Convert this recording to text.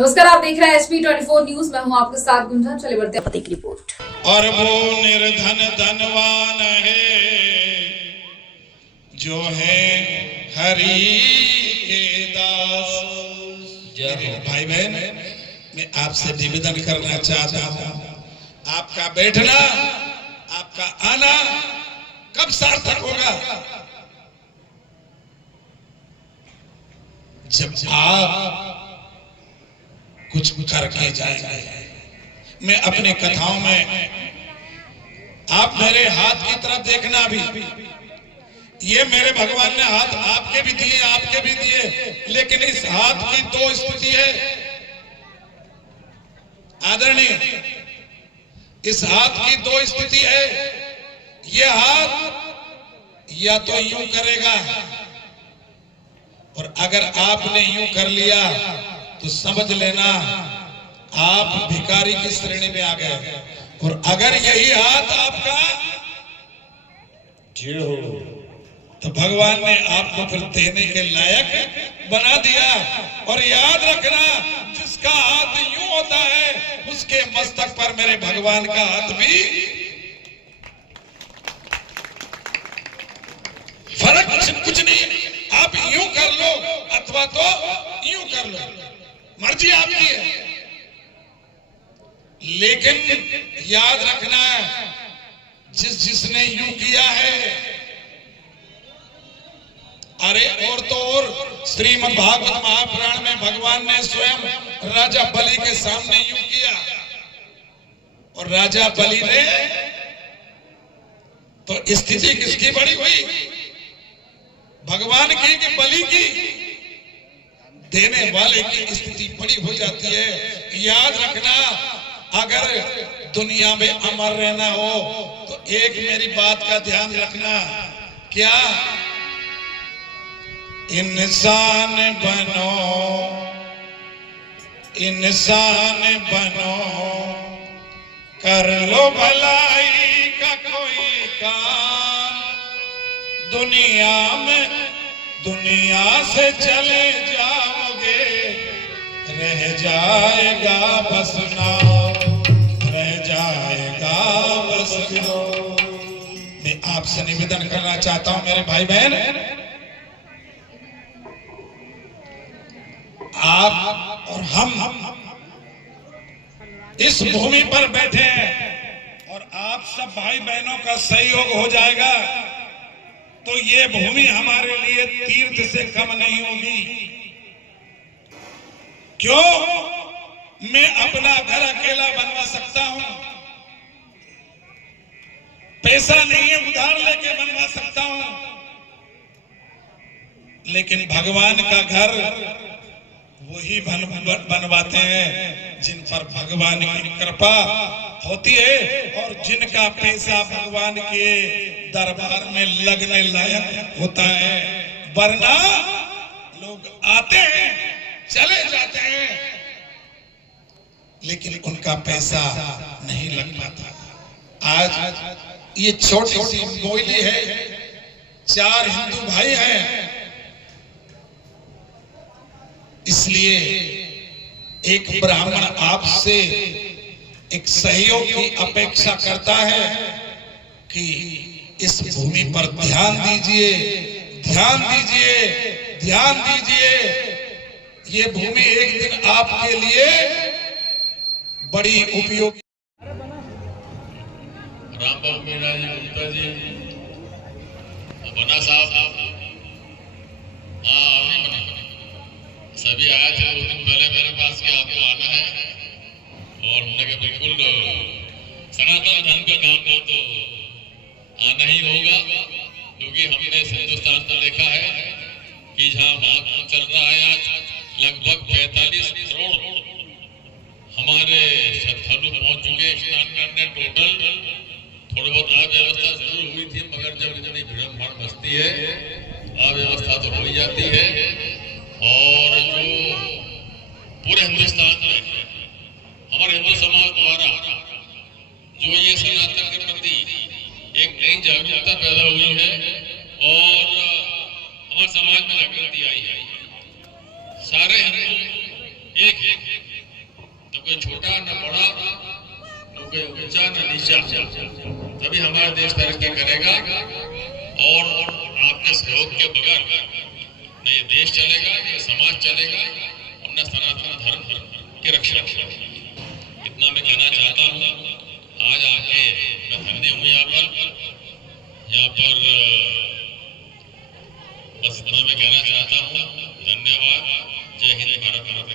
नमस्कार, आप देख रहे हैं SP24 न्यूज। मैं हूं आपके साथ गुंजन। चले बढ़ते हैं एक रिपोर्ट। और वो निर्धन धनवान है जो है हरि के दास। भाई बहन, मैं आपसे निवेदन करना चाहता हूं, आपका बैठना, आपका आना कब सार्थक होगा? जब आप कुछ करके जाएंगे। मैं अपने कथाओं में, आप मेरे हाथ की तरफ देखना भी, ये मेरे भगवान ने हाथ आपके भी दिए, आपके भी दिए, लेकिन इस हाथ की दो स्थिति है आदरणीय। इस हाथ की दो स्थिति है। ये हाथ या तो यूं करेगा, और अगर आपने यूं कर लिया तो समझ लेना आप भिखारी की श्रेणी में आ गए। और अगर यही हाथ आपका हो तो भगवान ने आपको फिर देने के लायक बना दिया। और याद रखना, जिसका हाथ यूं होता है उसके मस्तक पर मेरे भगवान का हाथ भी। फर्क कुछ नहीं, आप यूं कर लो अथवा तो यूं कर लो, मर्जी आपकी है। लेकिन याद रखना, जिसने यूं किया है, अरे और तो और श्रीमद् भागवत महापुराण में भगवान ने स्वयं राजा बलि के सामने यूं किया, और राजा बलि ने तो स्थिति किसकी बड़ी हुई? भगवान की कि बलि की? देने वाले की स्थिति बड़ी हो जाती है। याद रखना, अगर दुनिया में अमर रहना हो तो एक मेरी बात का ध्यान रखना, क्या इंसान बनो, इंसान बनो, कर लो भलाई का कोई काम, दुनिया में दुनिया से चले जाओगे, रह जाएगा बस नाम, रह जाएगा बस नाम। मैं आपसे निवेदन करना चाहता हूं मेरे भाई बहन, आप और हम इस भूमि पर बैठे हैं, और आप सब भाई बहनों का सहयोग हो जाएगा तो ये भूमि हमारे लिए तीर्थ से कम नहीं होगी। क्यों? मैं अपना घर अकेला बनवा सकता हूं, पैसा नहीं है उधार लेके बनवा सकता हूं, लेकिन भगवान का घर वही बनवाते हैं जिन पर भगवान की कृपा होती है, और जिनका पैसा भगवान के दरबार में लगने लायक होता है। वरना लोग आते हैं, चले जाते हैं, लेकिन उनका पैसा नहीं लग पाता। आज ये छोटी सी मोइली है, 4 हिंदू भाई हैं, इसलिए एक ब्राह्मण आपसे एक सहयोग की अपेक्षा करता है कि इस भूमि पर ध्यान दीजिए, ध्यान दीजिए, ध्यान दीजिए। ये भूमि एक दिन आपके लिए बड़ी उपयोगी। रामबाबू मीणा जी, गुप्ता जी, बना साहब, सभी आए थे 2 दिन पहले मेरे पास कि आपको आना है, और हमने कहा बिल्कुल सनातन धर्म का काम हो तो आना ही होगा, क्योंकि हमने हिंदुस्तान में देखा है कि जहाँ महाकुंभ चल रहा है, आज लगभग 45 करोड़ हमारे श्रद्धालु पहुंच चुके हैं स्नान करने। टोटल थोड़ी बहुत अव्यवस्था जरूर हुई थी, मगर जब इतनी भीड़ बसती है अव्यवस्था तो हो ही जाती है। और जो पूरे हिंदुस्तान में हमारे हिंदू समाज द्वारा जो ये सनातन के प्रति एक नई जागरूकता पैदा हुई है, और हमारे समाज में जागृति आई है। सारे हिंदू एक कोई छोटा न बड़ा, न कोई ऊंचा न नीचा। तभी हमारा देश तरक्की करेगा और आपके सहयोग के बगैर न ये देश चलेगा, न ये समाज चलेगा और न सनातन धर्म की रक्षा। इतना मैं कहना चाहता हूँ। आज आके मैं धन्य हूँ यहाँ पर बस इतना मैं कहना चाहता हूँ। धन्यवाद। जय हिंद, भारत माता।